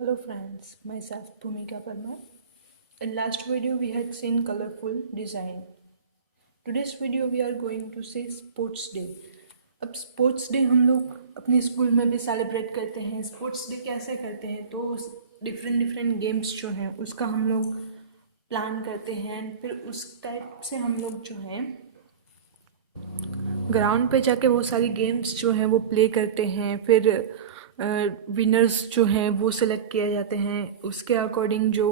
Hello friends, myself Bhumika Parmar. In last video we had seen colorful design. Today's video we are going to see sports day. अब sports day हम लोग अपने school में भी celebrate करते हैं. Sports day कैसे करते हैं तो डिफरेंट डिफरेंट गेम्स जो हैं उसका हम लोग प्लान करते हैं. फिर उस टाइप से हम लोग जो हैं ग्राउंड पे जाके वो सारी गेम्स जो हैं वो प्ले करते हैं. फिर विनर्स जो हैं वो सिलेक्ट किए जाते हैं. उसके अकॉर्डिंग जो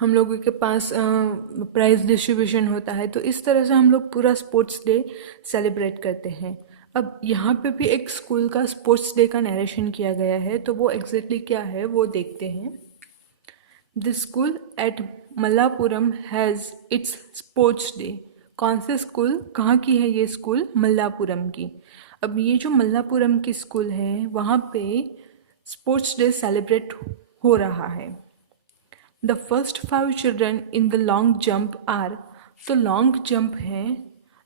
हम लोगों के पास प्राइज डिस्ट्रीब्यूशन होता है. तो इस तरह से हम लोग पूरा स्पोर्ट्स डे सेलिब्रेट करते हैं. अब यहाँ पे भी एक स्कूल का स्पोर्ट्स डे का नरेशन किया गया है, तो वो एग्जैक्टली क्या है वो देखते हैं. The school eight Malappuram has its sports day. कौन से स्कूल, कहाँ की है ये स्कूल? मल्लापुरम की. अब ये जो मल्लापुरम की स्कूल है वहाँ पे स्पोर्ट्स डे सेलिब्रेट हो रहा है. The first 5 children in the long jump are. तो लॉन्ग जंप है,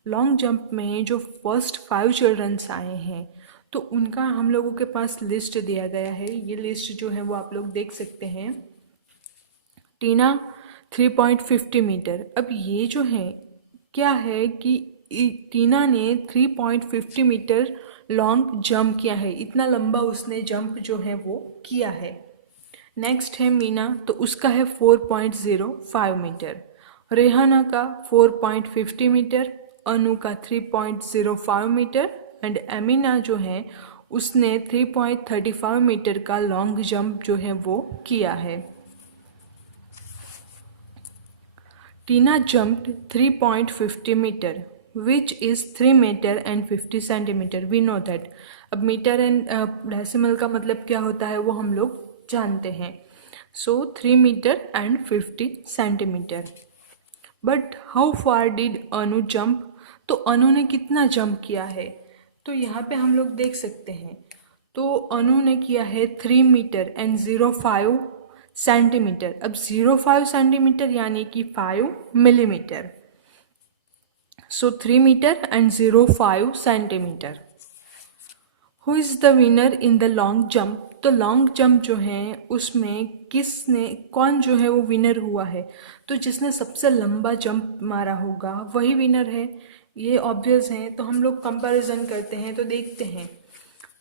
लॉन्ग जंप में जो फर्स्ट 5 चिल्ड्रंस आए हैं तो उनका हम लोगों के पास लिस्ट दिया गया है. ये लिस्ट जो है वो आप लोग देख सकते हैं. टीना 3.50 मीटर. अब ये जो है क्या है कि टीना ने 3.50 मीटर लॉन्ग जंप किया है. इतना लंबा उसने जंप जो है वो किया है. नेक्स्ट है मीना, तो उसका है 4.05 मीटर. रेहाना का 4.50 मीटर. अनु का 3.05 मीटर. एंड अमीना जो है उसने 3.35 मीटर का लॉन्ग जंप जो है वो किया है. टीना jumped 3.50 meter, which is 3 meter and 50 centimeter. We know that. अब मीटर एंड डेसिमल का मतलब क्या होता है वो हम लोग जानते हैं. So 3 metre and 50 centimetre. But how far did Anu jump. तो अनु ने कितना जंप किया है तो यहाँ पे हम लोग देख सकते हैं. तो अनु ने किया है 3 मीटर एंड 0.5 सेंटीमीटर. अब 0.5 सेंटीमीटर यानी कि 5 millimetre. So 3 metre and 0.5 centimetre. Who is the winner in the long jump. तो लॉन्ग जंप जो है उसमें किसने, कौन जो है वो विनर हुआ है. तो जिसने सबसे लंबा जंप मारा होगा वही विनर है. ये ऑब्वियस है. तो हम लोग कंपैरिजन करते हैं तो देखते हैं.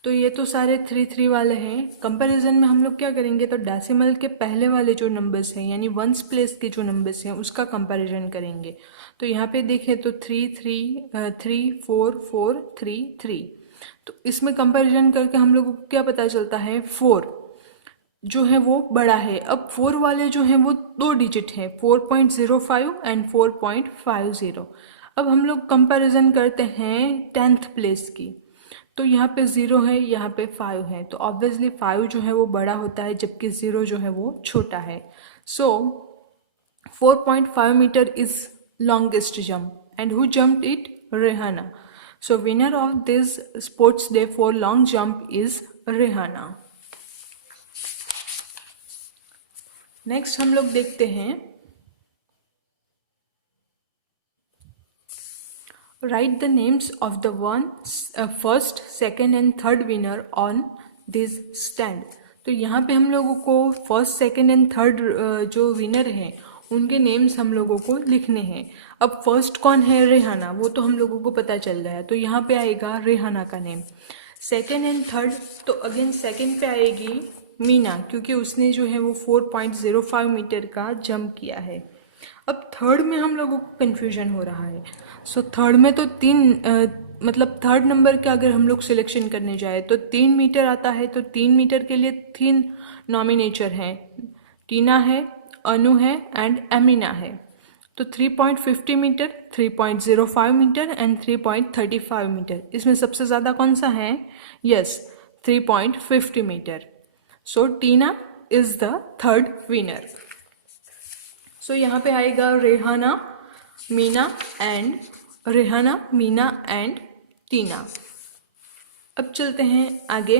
तो ये तो सारे 3 वाले हैं. कंपैरिजन में हम लोग क्या करेंगे तो डेसिमल के पहले वाले जो नंबर्स हैं यानी वंस प्लेस के जो नंबर्स हैं उसका कंपैरिजन करेंगे. तो यहाँ पे देखें तो 3 4 4 3 3. तो इसमें कंपैरिजन करके हम लोगों को क्या पता चलता है 4 जो है वो बड़ा है. अब 4 वाले जो हैं वो 2 डिजिट हैं, 4.05 एंड 4.50. अब हम लोग कंपैरिजन करते हैं 10th प्लेस की. तो यहाँ पे 0 है, यहाँ पे 5 है. तो ऑब्वियसली 5 जो है वो बड़ा होता है जबकि 0 जो है वो छोटा है. So 4.5 metre is longest jump and who jumped it? Rehana. So winner of this sports day for long jump is Rehana. Next हम लोग देखते हैं write the names of the first, second and third winner on this stand. तो यहाँ पे हम लोगों को फर्स्ट, सेकेंड एंड थर्ड जो विनर हैं उनके नेम्स हम लोगों को लिखने हैं. अब फर्स्ट कौन है? रेहाना. वो तो हम लोगों को पता चल गया है. तो यहाँ पे आएगा रेहाना का नेम. सेकेंड एंड थर्ड, तो अगेन सेकेंड पे आएगी मीना क्योंकि उसने जो है वो 4.05 मीटर का जंप किया है. अब थर्ड में हम लोगों को कन्फ्यूजन हो रहा है. सो थर्ड में तो मतलब थर्ड नंबर का अगर हम लोग सिलेक्शन करने जाए तो 3 मीटर आता है. तो 3 मीटर के लिए 3 नॉमिनेटर हैं. टीना है, अनु है एंड अमीना है. तो 3.50 मीटर, 3.05 मीटर एंड 3.35 मीटर. इसमें सबसे ज़्यादा कौन सा है? Yes, 3.50 metre. So Tina is the third winner. So यहाँ पे आएगा रेहाना, मीना एंड टीना. अब चलते हैं आगे.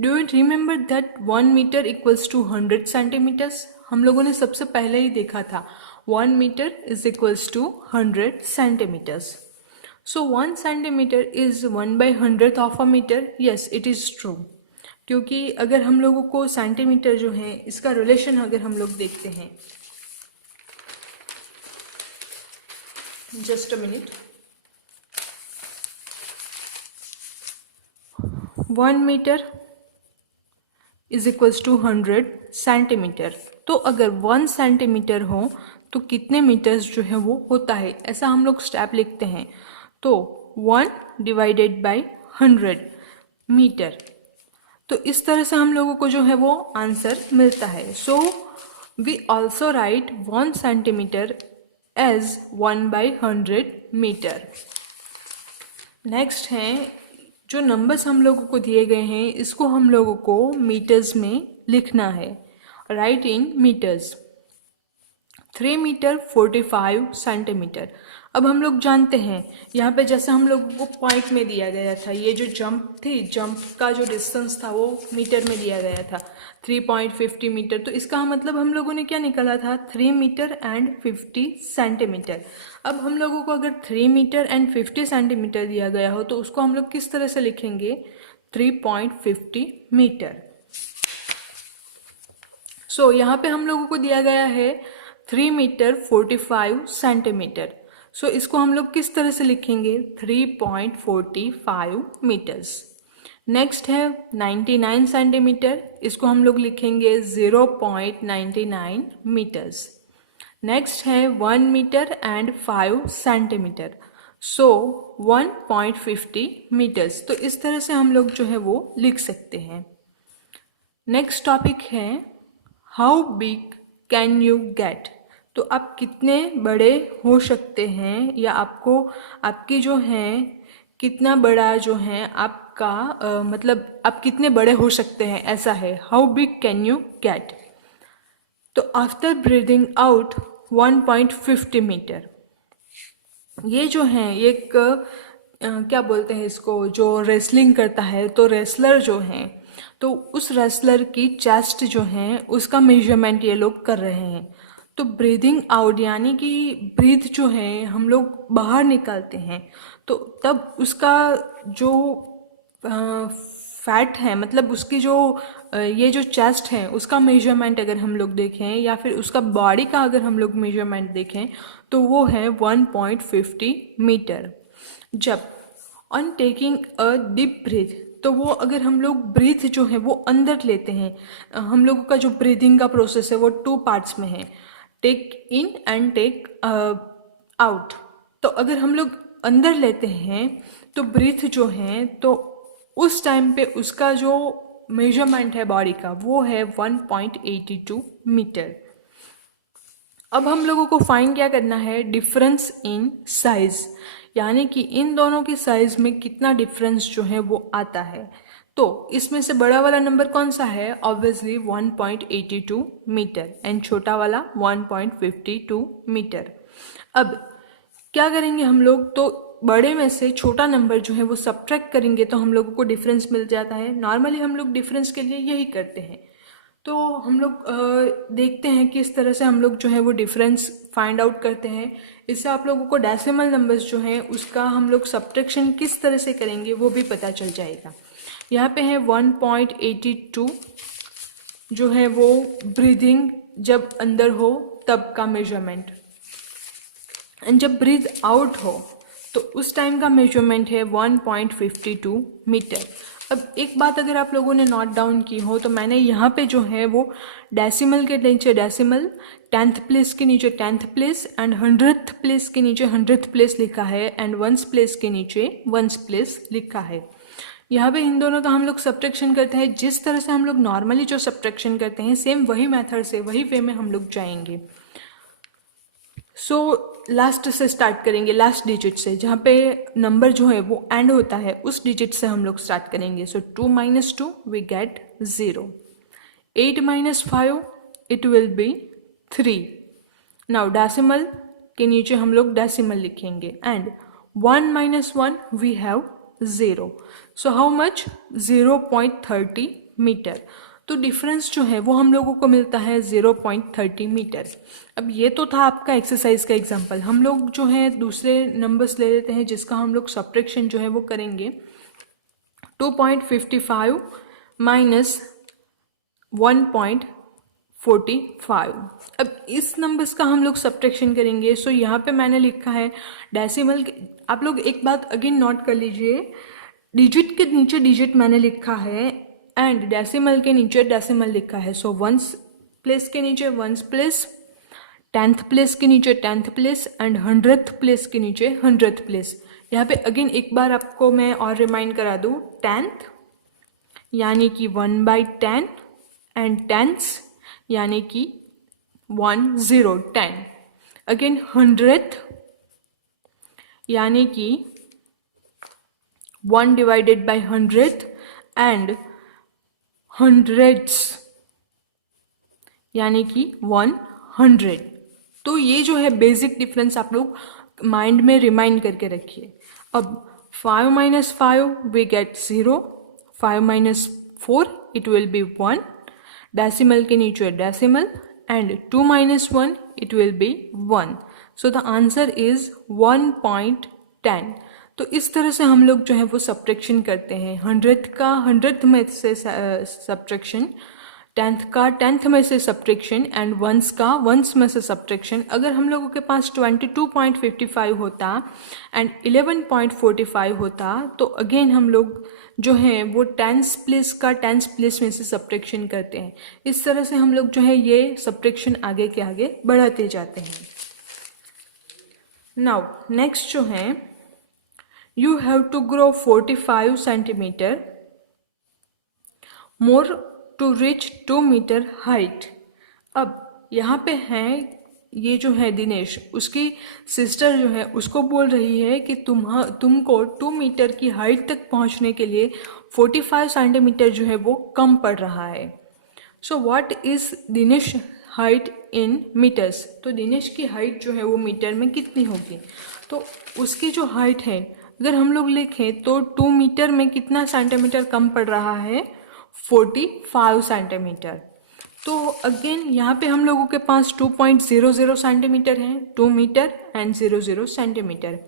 Do you remember that 1 metre equals to 100 centimetres. हम लोगों ने सबसे पहले ही देखा था 1 metre is equals to 100 centimetres. So 1 centimetre is 1/100th of a metre. Yes, it is true. क्योंकि अगर हम लोगों को सेंटीमीटर जो है इसका रिलेशन अगर हम लोग देखते हैं, just a minute, 1 metre is equals to 100 centimetre. तो अगर 1 सेंटीमीटर हो तो कितने मीटर्स जो है वो होता है, ऐसा हम लोग स्टेप लिखते हैं। तो 1 डिवाइडेड बाई 100 मीटर। तो इस तरह से हम लोगों को जो है वो आंसर मिलता है। So we also write 1 centimetre as 1/100 metre. Next है जो नंबर्स हम लोगों को दिए गए हैं इसको हम लोगों को मीटर्स में लिखना है। Write in metres. 3 metre 45 centimetre. अब हम लोग जानते हैं यहाँ पे जैसे हम लोगों को पॉइंट में दिया गया था, ये जो जंप थी, जंप का जो डिस्टेंस था वो मीटर में दिया गया था 3.50 मीटर। तो इसका मतलब हम लोगों ने क्या निकाला था, 3 मीटर एंड 50 सेंटीमीटर। अब हम लोगों को अगर 3 मीटर एंड 50 सेंटीमीटर दिया गया हो तो उसको हम लोग किस तरह से लिखेंगे, 3.50 मीटर। सो यहाँ पे हम लोगों को दिया गया है 3 मीटर 45 सेंटीमीटर। सो इसको हम लोग किस तरह से लिखेंगे, 3.45 मीटर्स। नेक्स्ट है 99 सेंटीमीटर, इसको हम लोग लिखेंगे 0.99 मीटर्स। नेक्स्ट है 1 metre and 5 centimetre, so 1.50 metres. तो इस तरह से हम लोग जो है वो लिख सकते हैं। नेक्स्ट टॉपिक है how big can you get. तो आप कितने बड़े हो सकते हैं, या आपको आपकी जो है कितना बड़ा जो है आपका मतलब आप कितने बड़े हो सकते हैं, ऐसा है। How big can you get. तो आफ्टर ब्रीदिंग आउट 1.50 मीटर, ये जो है ये एक क्या बोलते हैं इसको, जो रेसलिंग करता है, तो रेसलर जो है तो उस रेसलर की चेस्ट जो है उसका मेजरमेंट ये लोग कर रहे हैं। तो ब्रीदिंग आउट यानी कि ब्रीथ जो है हम लोग बाहर निकालते हैं, तो तब उसका जो फैट है, मतलब उसकी जो ये जो चेस्ट है उसका मेजरमेंट अगर हम लोग देखें, या फिर उसका बॉडी का अगर हम लोग मेजरमेंट देखें, तो वो है 1.50 मीटर। जब on taking a deep breath, तो वो अगर हम लोग ब्रीथ जो है वो अंदर लेते हैं, हम लोगों का जो ब्रीदिंग का प्रोसेस है वो 2 पार्ट्स में है, take in and take out. तो अगर हम लोग अंदर लेते हैं तो ब्रीथ जो है, तो उस टाइम पे उसका जो मेजरमेंट है बॉडी का वो है 1.82 मीटर। अब हम लोगों को फाइंड क्या करना है, डिफरेंस इन साइज, यानी कि इन दोनों की साइज में कितना डिफरेंस जो है वो आता है। तो इसमें से बड़ा वाला नंबर कौन सा है, ऑब्वियसली 1.82 मीटर, एंड छोटा वाला 1.52 मीटर। अब क्या करेंगे हम लोग, तो बड़े में से छोटा नंबर जो है वो सब्ट्रैक्ट करेंगे तो हम लोगों को डिफरेंस मिल जाता है। नॉर्मली हम लोग डिफरेंस के लिए यही करते हैं। तो हम लोग देखते हैं कि इस तरह से हम लोग जो है वो डिफरेंस फाइंड आउट करते हैं। इससे आप लोगों को डेसिमल नंबर्स जो हैं उसका हम लोग सब्ट्रैक्शन किस तरह से करेंगे वो भी पता चल जाएगा। यहाँ पे है 1.82 जो है वो ब्रीदिंग जब अंदर हो तब का मेजरमेंट, एंड जब ब्रीथ आउट हो तो उस टाइम का मेजरमेंट है 1.52 मीटर। अब एक बात अगर आप लोगों ने नोट डाउन की हो, तो मैंने यहाँ पे जो है वो डेसिमल के नीचे डेसिमल, 10th प्लेस के नीचे 10th place, and 100th place के नीचे 100th प्लेस लिखा है, एंड 1st प्लेस के नीचे 1st प्लेस लिखा है। यहाँ पे इन दोनों का हम लोग सब्ट्रैक्शन करते हैं। जिस तरह से हम लोग नॉर्मली जो सब्ट्रैक्शन करते हैं सेम वही मेथड से, वही वे में हम लोग जाएंगे। सो लास्ट से स्टार्ट करेंगे, लास्ट डिजिट से, जहाँ पे नंबर जो है वो एंड होता है उस डिजिट से हम लोग स्टार्ट करेंगे। So 2 - 2 we get 0, 8 - 5 it will be 3। Now decimal के नीचे हम लोग डेसिमल लिखेंगे, and 1 - 1 we have 0। So how much, 0.30 metre. तो डिफरेंस जो है वो हम लोगों को मिलता है 0.30 मीटर। अब ये तो था आपका एक्सरसाइज का एग्जांपल। हम लोग जो है दूसरे नंबर्स ले लेते हैं जिसका हम लोग सब्ट्रैक्शन जो है वो करेंगे। 2.55 माइनस 1.45। अब इस नंबर्स का हम लोग सब्ट्रैक्शन करेंगे। सो यहाँ पे मैंने लिखा है डेसिमल। आप लोग एक बात अगेन नोट कर लीजिए, डिजिट के नीचे डिजिट मैंने लिखा है एंड डेसिमल के नीचे डेसिमल लिखा है। सो वंस प्लेस के नीचे वंस प्लेस, 10th प्लेस के नीचे 10th place and 100th place के नीचे 100th प्लेस। यहाँ पे अगेन एक बार आपको मैं और रिमाइंड करा दूँ, 10th यानी कि 1/10 एंड टेंथ्स यानी कि 10 अगेन 100th यानी कि 1/100 एंड hundreds यानी कि 100। तो ये जो है बेसिक डिफरेंस आप लोग माइंड में रिमाइंड करके रखिए। अब 5 minus 5 we get 0, 5 minus 4 it will be 1, decimal के नीचे decimal and 2 minus 1 it will be 1। So the answer is 1.10। तो इस तरह से हम लोग जो है वो सब्ट्रैक्शन करते हैं। 100th का 100th में से सब्ट्रैक्शन, 10th का 10th में से सब्ट्रैक्शन एंड वंस का वंस में से सब्ट्रैक्शन। अगर हम लोगों के पास 22.55 होता एंड 11.45 होता तो अगेन हम लोग जो है वो टेंस प्लेस का टेंस प्लेस में से सब्ट्रैक्शन करते हैं। इस तरह से हम लोग जो है ये सब्ट्रैक्शन आगे के आगे बढ़ाते जाते हैं। नाउ नेक्स्ट जो है, you have to grow 45 centimetre more to reach 2 metre height. अब यहाँ पे है ये जो है दिनेश, उसकी सिस्टर जो है उसको बोल रही है कि तुमको 2 मीटर की हाइट तक पहुँचने के लिए 45 सेंटीमीटर जो है वो कम पड़ रहा है। So what is Dinesh height in metres. तो दिनेश की हाइट जो है वो मीटर में कितनी होगी। तो उसकी जो हाइट है अगर हम लोग लिखें तो 2 मीटर में कितना सेंटीमीटर कम पड़ रहा है, 45 सेंटीमीटर। तो अगेन यहाँ पे हम लोगों के पास 2.00 सेंटीमीटर है, 2 मीटर एंड 00 सेंटीमीटर,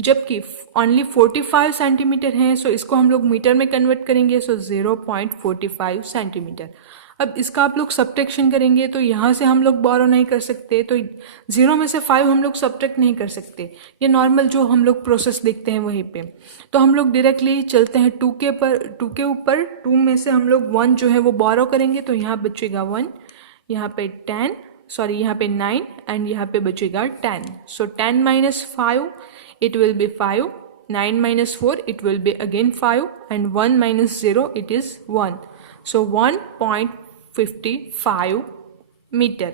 जबकि ओनली 45 सेंटीमीटर है। सो इसको हम लोग मीटर में कन्वर्ट करेंगे, सो 0.45 सेंटीमीटर। अब इसका आप लोग सब्ट्रैक्शन करेंगे तो यहाँ से हम लोग बोरो नहीं कर सकते, तो 0 में से 5 हम लोग सब्ट्रैक्ट नहीं कर सकते। ये नॉर्मल जो हम लोग प्रोसेस देखते हैं वहीं पे। तो हम लोग डायरेक्टली चलते हैं 2 के ऊपर। 2 में से हम लोग 1 जो है वो बोरो करेंगे तो यहाँ बचेगा 1, यहाँ पे 9 एंड यहाँ पे बचेगा 10। सो 10 minus 5 it will be 5, 9 minus 4 it will be again 5 and 1 minus 0 it is 1. So 1.55 meter.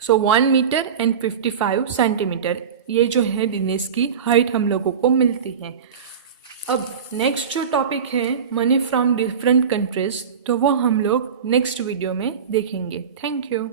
So 1 meter and 55 centimetre ये जो है दिनेश की हाइट हम लोगों को मिलती है। अब नेक्स्ट जो टॉपिक है मनी फ्रॉम डिफरेंट कंट्रीज, तो वो हम लोग नेक्स्ट वीडियो में देखेंगे। Thank you.